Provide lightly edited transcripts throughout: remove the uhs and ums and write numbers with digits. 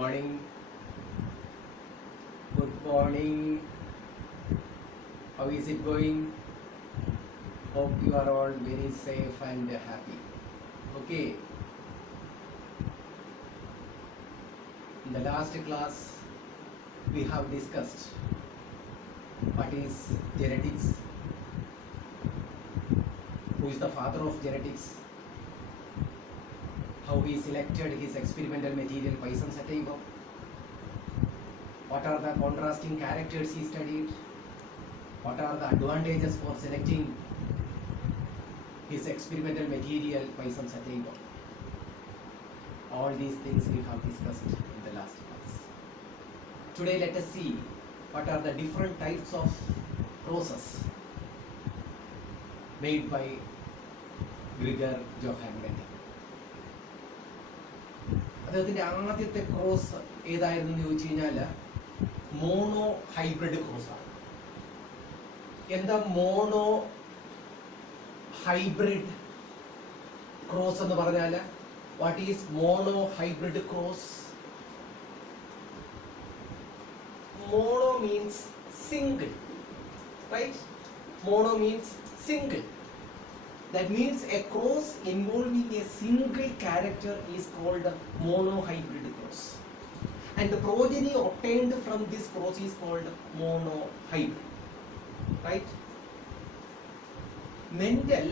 morning. Good morning. How is it going? Hope you are all very safe and happy. Okay. In the last class, we have discussed what is genetics, who is the father of genetics, how he selected his experimental material Poisson sativa, what are the contrasting characters he studied, what are the advantages for selecting his experimental material Poisson sativa. All these things we have discussed in the last class. Today let us see what are the different types of crosses made by Gregor Johann Mendel. അദ്ദേഹത്തിൻ്റെ ആദ്യത്തെ ക്രോസ് ഏതായിരുന്നു എന്ന് ചോദിച്ചു കഴിഞ്ഞാൽ mono hybrid ക്രോസാണ്. എന്താ mono hybrid cross എന്ന് പറഞ്ഞാൽ? What is mono hybrid cross? Mono means single, right? Mono means single. That means a cross involving a single character is called a monohybrid cross, and the progeny obtained from this cross is called monohybrid, right? Mendel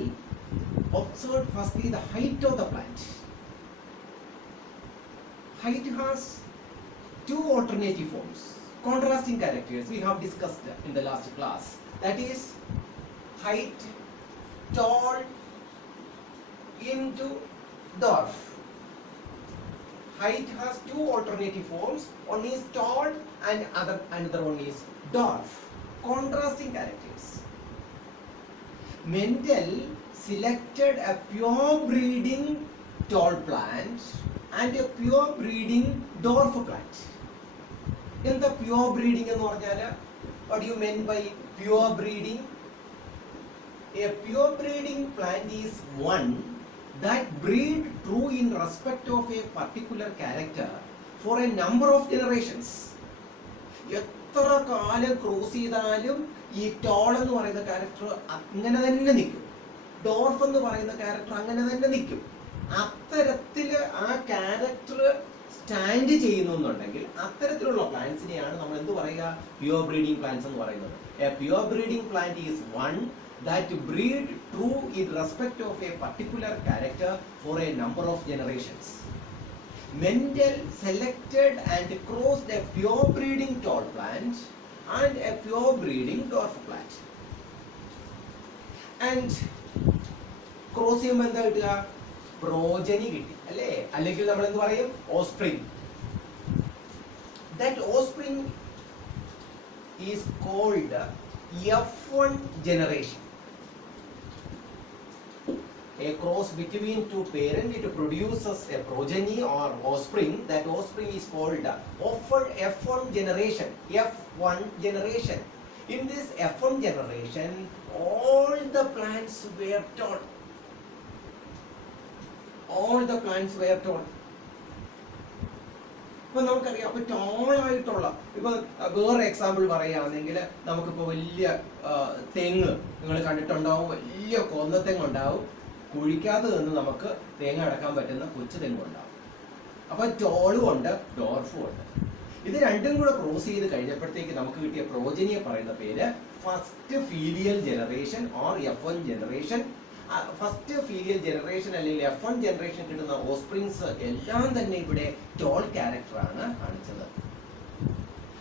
observed firstly the height of the plant. Height has two alternative forms, contrasting characters we have discussed in the last class. That is height, tall into dwarf. Height has two alternative forms. One is tall and another one is dwarf. Contrasting characters. Mendel selected a pure breeding tall plant and a pure breeding dwarf plant. In the pure breeding എന്ന് പറഞ്ഞാൽ what do you mean by pure breeding? A pure breeding plant is one that breed true in respect of a particular character for a number of generations. എത്ര കാലം ക്രോസ് ചെയ്താലും ഈ ടോൾ എന്ന് പറയുന്ന ക്യാരക്ടർ അങ്ങനെ തന്നെ നിൽക്കും, ഡോർഫ് എന്ന് പറയുന്ന ക്യാരക്ടർ അങ്ങനെ തന്നെ നിൽക്കും. അത്തരത്തിൽ ആ ക്യാരക്ടർ സ്റ്റാൻഡ് ചെയ്യുന്നു എന്നുണ്ടെങ്കിൽ അത്തരത്തിലുള്ള പ്ലാന്റ്സിനെയാണ് നമ്മൾ എന്ത് പറയുക? പ്യുവർ ബ്രീഡിംഗ് പ്ലാന്റ്സ് എന്ന് പറയുന്നത്. A pure breeding plant is one that breed true in respect of a particular character for a number of generations. Mendel selected and crossed a pure breeding tall plant and a pure breeding dwarf plant. And cross ചെയ്യുമ്പോൾ എന്താ കിട്ടുക? പ്രോജനി കിട്ടി അല്ലേ? അല്ലെങ്കിൽ നമ്മൾ എന്ത് പറയും? Offspring. That offspring is called F1 generation. A cross between two parents, it produces a progeny or offspring. That offspring is called F1 generation. F1 generation. In this F1 generation, all the plants were tall. All the plants were tall. ഇപ്പം നമുക്കറിയാം, അപ്പോൾ ടോളായിട്ടുള്ള ഇപ്പം വേറെ എക്സാമ്പിൾ പറയുകയാണെങ്കിൽ നമുക്കിപ്പോൾ വലിയ തെങ്ങ് നിങ്ങൾ കണ്ടിട്ടുണ്ടാവും, വലിയ കൊന്നത്തെങ്ങ് ഉണ്ടാവും, കുഴിക്കാതെ നിന്ന് നമുക്ക് തേങ്ങ അടക്കാൻ പറ്റുന്ന കൊച്ചു തെങ്ങുണ്ടാവും. അപ്പം ടോളും ഉണ്ട്, ഡോർഫും ഉണ്ട്. ഇത് രണ്ടും കൂടെ ക്രോസ് ചെയ്ത് കഴിഞ്ഞപ്പോഴത്തേക്ക് നമുക്ക് കിട്ടിയ പ്രോജനിയെ പറയുന്ന പേര് first filial generation or F1 generation. First filial generation അല്ലെങ്കിൽ F1 ജനറേഷൻ കിട്ടുന്ന ഓസ്പ്രിങ്സ് എല്ലാം തന്നെ ഇവിടെ ടോൾ ക്യാരക്ടറാണ് കാണിച്ചത്,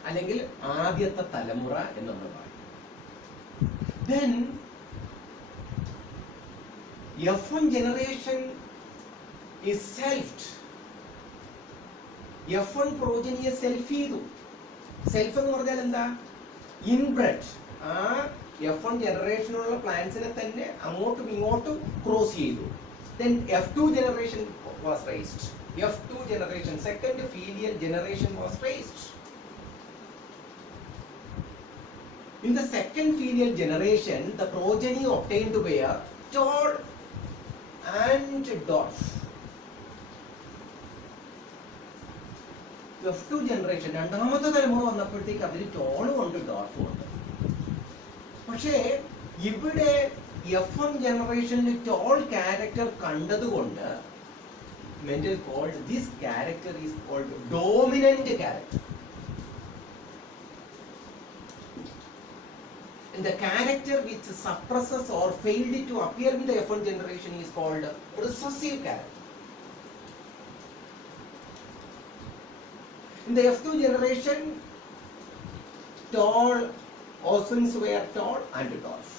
അല്ലെങ്കിൽ ആദ്യത്തെ തലമുറ എന്ന് നമ്മൾ പറയും. Then F1 generation is selfed. F1 progeny self ചെയ്തു. സെൽഫ് എന്ന് പറഞ്ഞാൽ എന്താ? ഇൻബ്രെഡ്. ആ F1 ജനറേഷനുള്ള പ്ലാന്റ്സിനെ തന്നെ അങ്ങോട്ടും ഇങ്ങോട്ടും ക്രോസ് ചെയ്തു. Then F2 generation was raised. F2 generation, second filial generation was raised. In the second filial generation, the progeny obtained were tall and dwarf. F2 generation രണ്ടാമത്തെ തലമുറ വന്നപ്പോഴത്തേക്ക് അതിൽ ടോളും ഉണ്ട് ഡോർഫും ഉണ്ട്. പക്ഷേ ഇവിടെ FM ജനറേഷനിൽ ടോൾ ക്യാരക്ടർ കണ്ടതുകൊണ്ട് Mendel called this character is called dominant character. And the character which suppresses or failed to appear in the F1 generation is called recessive character. In the F2 generation, tall Oswins were tall and dwarf.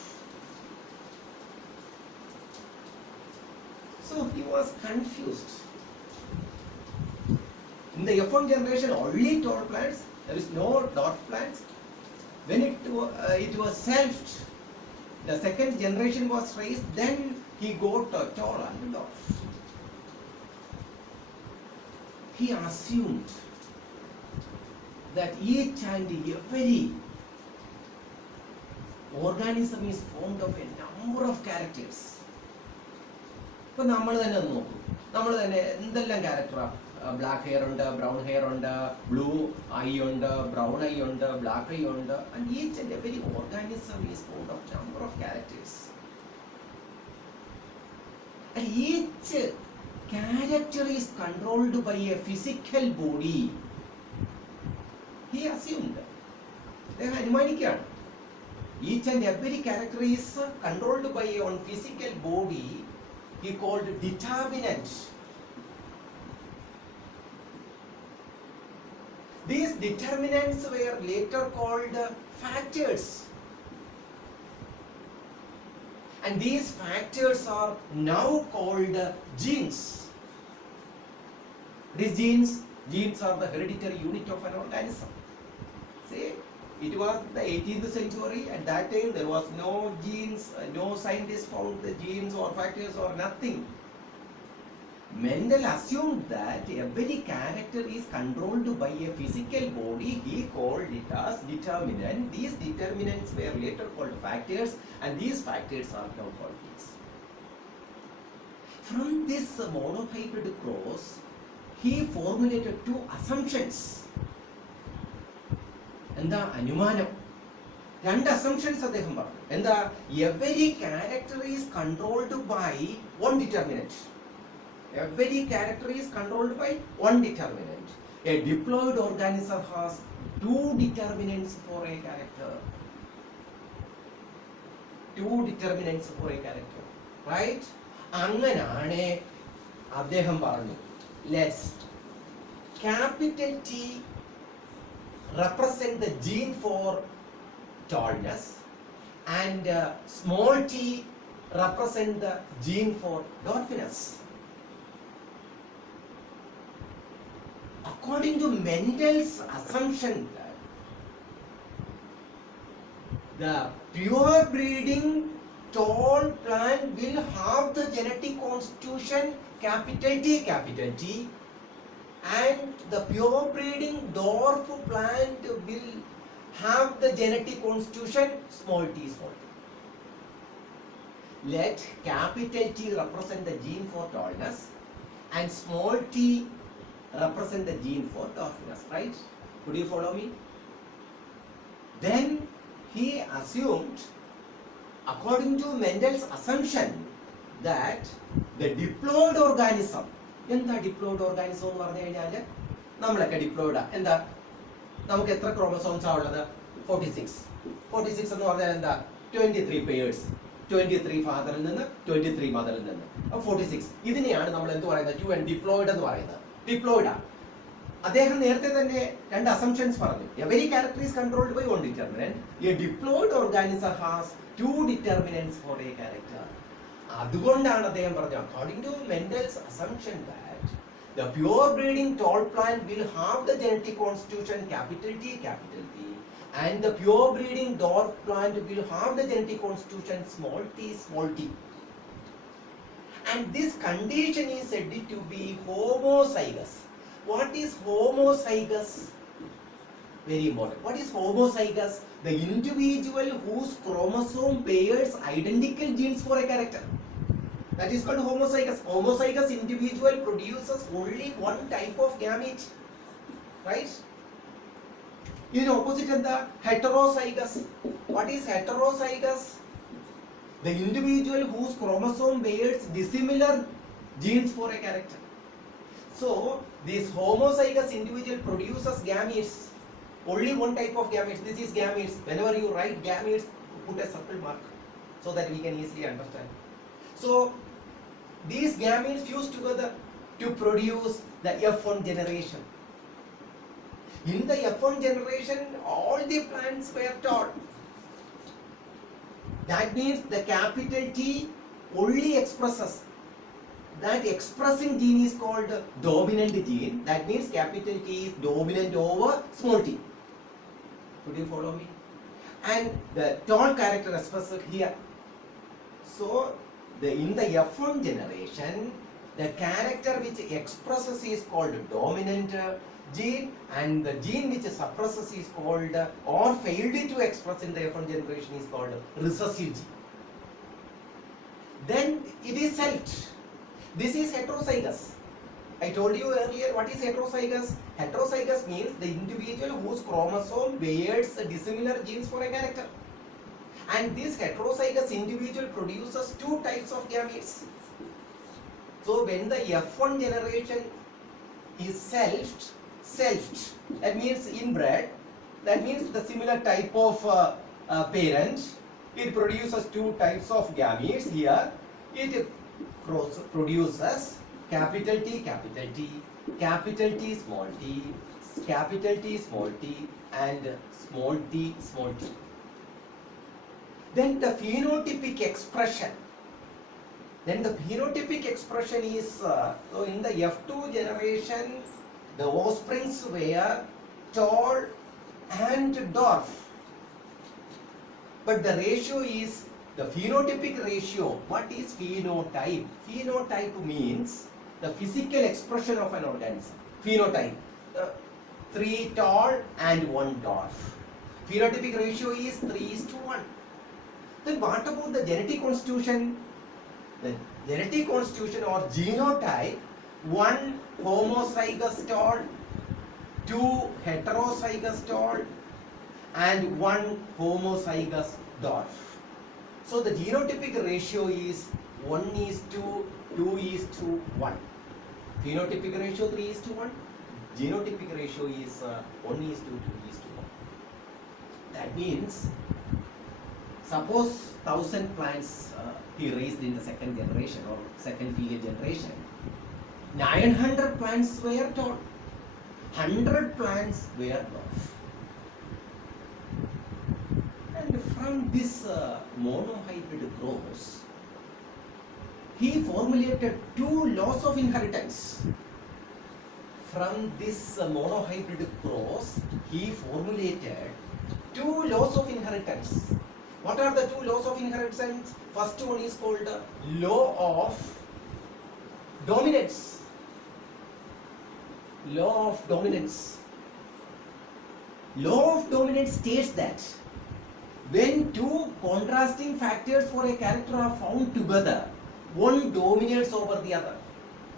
So he was confused. In the F1 generation, only tall plants, there is no dwarf plants. When it was selved, the second generation was raised, then he got tall and dwarf. He assumed that each and every organism is formed of a number of characters. ഇപ്പൊ നമ്മൾ തന്നെ ഒന്ന് നോക്കും, നമ്മൾ തന്നെ എന്തെല്ലാം ക്യാരക്ടറാണ്. Black hair ഉണ്ട്, ബ്രൗൺ ഹെയർ ഉണ്ട്, ബ്ലൂ ഐ ഉണ്ട്, ബ്രൗൺ ഐ ഉണ്ട്, ബ്ലാക്ക് ഐ ഉണ്ട്. And each and every organism is Ford of number of characters. And each character is controlled by a physical body. He assumed. അദ്ദേഹം അനുമാനിക്കുകയാണ്. Each and every character is controlled by a physical body. He called determinant. These determinants were later called factors. And these factors are now called genes. These genes are the hereditary unit of an organism. See, it was the 18th century. At that time, there was no genes, no scientists found the genes or factors or nothing. Mendel assumed that every character is controlled by a physical body. He called it as determinant. These determinants were later called factors, and these factors are now called genes. From this monohybrid cross, he formulated two assumptions. എന്താ അനുമാനം? രണ്ട് അസംഷൻസ് അദ്ദേഹം പറഞ്ഞു. എന്താ? Every character is controlled by one determinant. Every character is controlled by one determinant. A diploid organism has two determinants for a character. Two determinants for a character. Right? അങ്ങനാണ് അദ്ദേഹം പറഞ്ഞു. Let's capital T represent the gene for tallness and small t represent the gene for dwarfness. According to Mendel's assumption that the pure breeding tall plant will have the genetic constitution capital T, and the pure breeding dwarf plant will have the genetic constitution small t. Let capital T represent the gene for tallness and small t represent the gene for dwarfness, right? Could you follow me? Then he assumed, according to Mendel's assumption, that the diploid organism, എന്താ diploid organism എന്ന് പറഞ്ഞു കഴിഞ്ഞാൽ നമ്മളൊക്കെ ഡിപ്ലോയിഡാ. എന്താ, നമുക്ക് എത്ര ക്രോമസോംസാ ഉള്ളത്? 46 എന്ന് പറഞ്ഞാൽ എന്താ? 23 പെയേഴ്സ്, 23 ഫാദറിൽ നിന്ന് 23 മദറിൽ നിന്ന് 46. ഇതിനെയാണ് നമ്മൾ എന്ത് പറയുന്നത്? ടു ആൻഡ് ഡിപ്ലോയിഡ് എന്ന് പറയുന്നത്. ഡിപ്ലോയിഡാ. അദ്ദേഹം നേരത്തെ തന്നെ രണ്ട് അസംഷൻസ് പറഞ്ഞു. Every character is controlled by one determinant. A diploid organism has two determinants for a character. അതുകൊണ്ടാണ് അദ്ദേഹം പറഞ്ഞു, according to Mendel's assumption that the pure breeding tall plant will have the genetic constitution capital T, and the pure breeding dwarf plant will have the genetic constitution small t. And this condition is said to be homozygous. What is homozygous? Very important. What is homozygous? The individual whose chromosome bears identical genes for a character. That is called homozygous. Homozygous individual produces only one type of gamete. right? In opposite of the heterozygous. What is heterozygous? The individual whose chromosome bears dissimilar genes for a character. So this homozygous individual produces gametes. Only one type of gametes. This is gametes. Whenever you write gametes, put a circle mark so that we can easily understand. So these gametes fuse together to produce the F1 generation. In the F1 generation, all the plants were tall. That means the capital T only expresses. That expressing gene is called dominant gene. That means capital T is dominant over small t. Could you follow me? And the tall character expressed here. So in the F1 generation, the character which expresses is called dominant gene, and the gene which suppresses is called or failed to express in the F1 generation is called recessive gene. Then it is self. This is heterozygous. I told you earlier what is heterozygous. Heterozygous means the individual whose chromosome bears dissimilar genes for a character. And this heterozygous individual produces two types of gametes. So when the F1 generation is selfed, that means inbred, that means the similar type of parent, it produces two types of gametes here. It produces capital T, capital T, small t, capital T, small t, and small t, small t. Then the phenotypic expression. Is so in the F2 generation, the offsprings were tall and dwarf. But the ratio is the phenotypic ratio. What is phenotype? Phenotype means the physical expression of an organism. Phenotype. 3 tall and 1 dwarf. Phenotypic ratio is 3:1. Then what about the genetic constitution? The genetic constitution or genotype, 1 homozygous tall, 2 heterozygous tall, and 1 homozygous dwarf. So the genotypic ratio is 1:2:1. Phenotypic ratio 3:1. Genotypic ratio is 1:2:1. That means, suppose 1000 plants he raised in the second generation or second period generation. 900 plants were tall, 100 plants were dwarf. And from this monohybrid cross, he formulated 2 laws of inheritance. From this monohybrid cross, he formulated 2 laws of inheritance. What are the 2 laws of inheritance? First one is called law of dominance. Law of dominance. Law of dominance states that when 2 contrasting factors for a character are found together, one dominates over the other.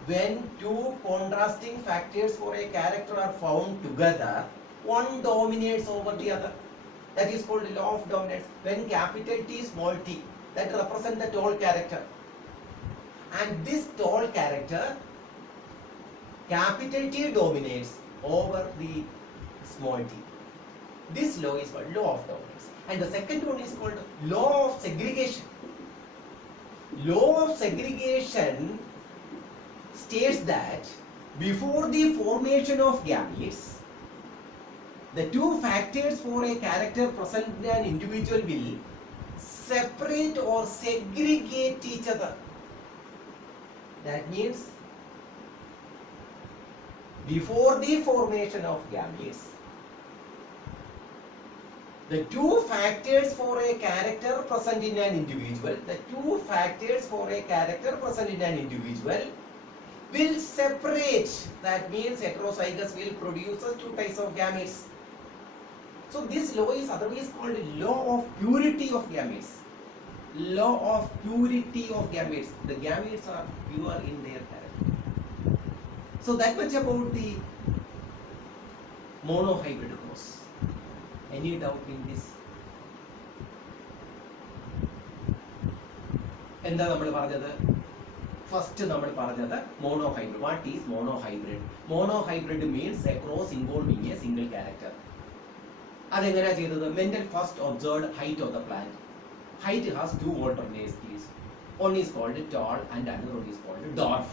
When 2 contrasting factors for a character are found together, one dominates over the other. That is called law of dominance. When capital T, small t, that represent the tall character. And this tall character, capital T dominates over the small t. This law is called law of dominance. And the second one is called law of segregation. Law of segregation states that before the formation of gametes, the 2 factors for a character present in an individual will separate or segregate each other. That means, before the formation of gametes, the 2 factors for a character present in an individual, will separate. That means heterozygous will produce 2 types of gametes. So this law is otherwise called law of purity of gametes. Law of purity of gametes. The gametes are pure in their character. So that much about the monohybrid cross. Any doubt in this? എന്താ നമ്മൾ പറഞ്ഞത്? First നമ്മൾ പറഞ്ഞത് monohybrid. What is monohybrid? Monohybrid means a cross involving a single character. അതെങ്ങനെയാ ചെയ്തത്? Mendel first observed height of the plant. Height has two alternatives. One is called tall and another one is called dwarf.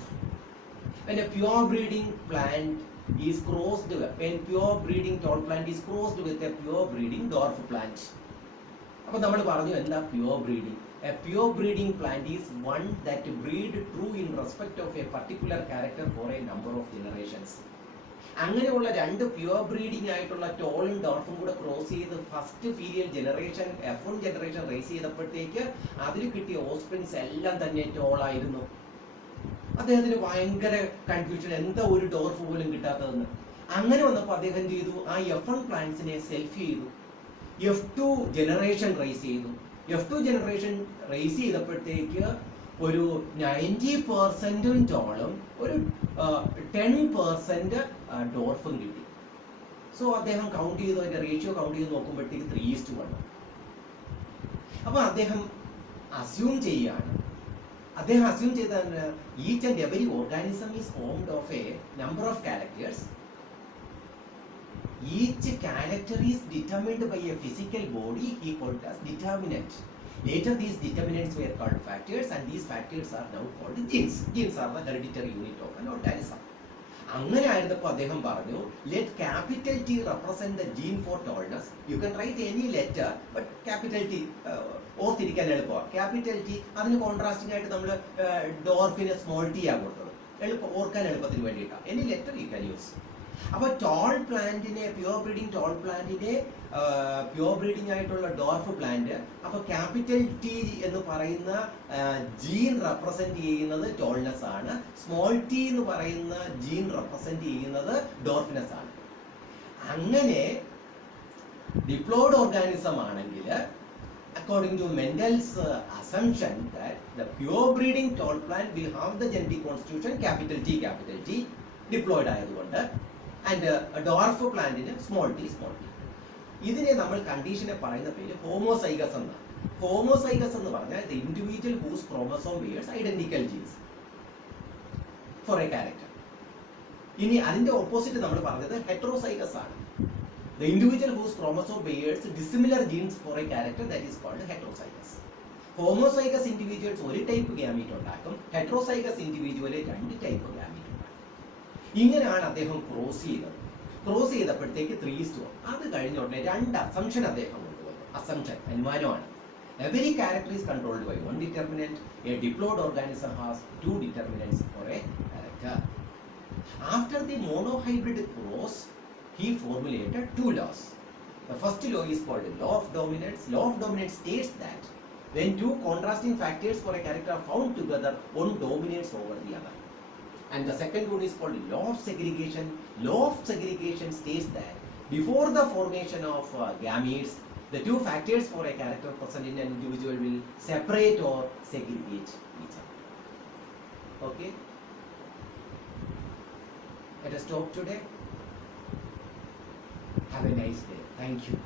When a pure breeding plant is crossed, when pure breeding tall plant is crossed with a pure breeding dwarf plant. അപ്പോൾ നമ്മൾ പറഞ്ഞു എന്താ pure breeding? A pure breeding plant is one that breed true in respect of a particular character for a number of generations. അങ്ങനെയുള്ള രണ്ട് pure breeding ആയിട്ടുള്ള ടോളും ഡോർഫും കൂടെ ക്രോസ് ചെയ്ത് first filial generation F1 generation raise ചെയ്തപ്പോഴത്തേക്ക് അതിൽ കിട്ടിയ ഓസ്പ്രിങ്സ് എല്ലാം തന്നെ ടോളായിരുന്നു. അദ്ദേഹത്തിന് ഭയങ്കര കൺഫ്യൂഷൻ, എന്താ ഒരു ഡോർഫ് പോലും കിട്ടാത്തതെന്ന്. അങ്ങനെ വന്നപ്പോൾ അദ്ദേഹം ചെയ്തു, ആ F1 പ്ലാന്റ്സിനെ സെൽഫ് ചെയ്തു, F2 ജനറേഷൻ റേസ് ചെയ്തു. F2 ജനറേഷൻ റേസ് ചെയ്തപ്പോഴത്തേക്ക് ഒരു 90% ടോളും ഒരു 10% ഡോർഫും കിട്ടി. സോ അദ്ദേഹം കൗണ്ട് ചെയ്തു, അതിന്റെ റേഷ്യോ കൗണ്ട് ചെയ്ത് നോക്കുമ്പോഴത്തേക്ക് 3:1. അപ്പൊ അദ്ദേഹം അസ്യൂം ചെയ്യാണ്, അദ്ദേഹം അസ്യൂം ചെയ്ത each and every organism is formed of a number of characters. Each character is determined by a physical body he called as determinant. Later these determinants were called factors and these factors are now called genes. Genes are the hereditary unit of an organism. അങ്ങനെ ആയിരുന്നപ്പോൾ അദ്ദേഹം പറഞ്ഞു, let capital T represent the gene for tallness. You can write any letter but capital T ഓർത്തിരിക്കാൻ എളുപ്പമാണ്. Capital T അതിന് കോൺട്രാസ്റ്റിംഗ് ആയിട്ട് നമ്മൾ ഡോർഫിന് സ്മോൾ ടി ആ കൊടുത്തത്, ഓർക്കാൻ എളുപ്പത്തിന് വേണ്ടിയിട്ടാണ്. Any letter you can use. അപ്പോൾ ടോൾ പ്ലാന്റിനെ, പ്യുവർ ബ്രീഡിംഗ് ടോൾ പ്ലാന്റിനെ പ്യുവർ ബ്രീഡിംഗ് ആയിട്ടുള്ള ഡോർഫ് പ്ലാന്റ്, അപ്പോൾ ക്യാപിറ്റൽ ടി എന്ന് പറയുന്ന ജീൻ റെപ്രസെന്റ് ചെയ്യുന്നത് ടോൾനെസ് ആണ്, സ്മോൾ ടി എന്ന് പറയുന്ന ജീൻ റെപ്രസെന്റ് ചെയ്യുന്നത് ഡോർഫ്നെസ് ആണ്. അങ്ങനെ ഡിപ്ലോയ്ഡ് ഓർഗാനിസം ആണെങ്കിൽ, according to Mendel's assumption that the pure breeding tall plant will have the genetic constitution capital T diploid ആയതുകൊണ്ട്, and dwarf plant in small t. ഇതിനെ നമ്മൾ കണ്ടീഷനെ പറയുന്ന പേര് ഹോമോസൈഗസ് എന്നാണ്. ഹോമോസൈഗസ് എന്ന് പറഞ്ഞാൽ the individual whose chromosome bears identical genes for a character. ഇനി അതിന്റെ ഓപ്പോസിറ്റ് നമ്മൾ പറഞ്ഞത് ഹെറ്ററോസൈഗസ് ആണ്. The individual whose chromosome bears dissimilar genes for a character, that is called heterozygous. Homozygous individuals ഒരു ടൈപ്പ് ഗാമീറ്റ് ഉണ്ടാക്കും, ഹെറ്ററോസൈഗസ് ഇൻഡിവിജ്വല് 2 ടൈപ്പ് ഗാമീറ്റ് ഉണ്ടാക്കും. ഇങ്ങനെയാണ് അദ്ദേഹം ക്രോസ് ചെയ്തത്. ക്രോസ് ചെയ്തപ്പോഴത്തേക്ക് 3:1. അത് കഴിഞ്ഞ ഉടനെ 2 അസംഷൻ അദ്ദേഹം കൊണ്ടുവന്നു. അസംഷൻ അനുമാനമാണ്. Every character is controlled by one determinant. A diploid organism has 2 determinants for a character. After the monohybrid cross, he formulated 2 laws. The first law is called law of dominance. Law of dominance states that when 2 contrasting factors for a character are found together, one dominates over the other. And the second one is called law of segregation. Law of segregation states that before the formation of gametes, the 2 factors for a character present in an individual will separate or segregate each other. Okay? Let us stop today. Have a nice day. Thank you.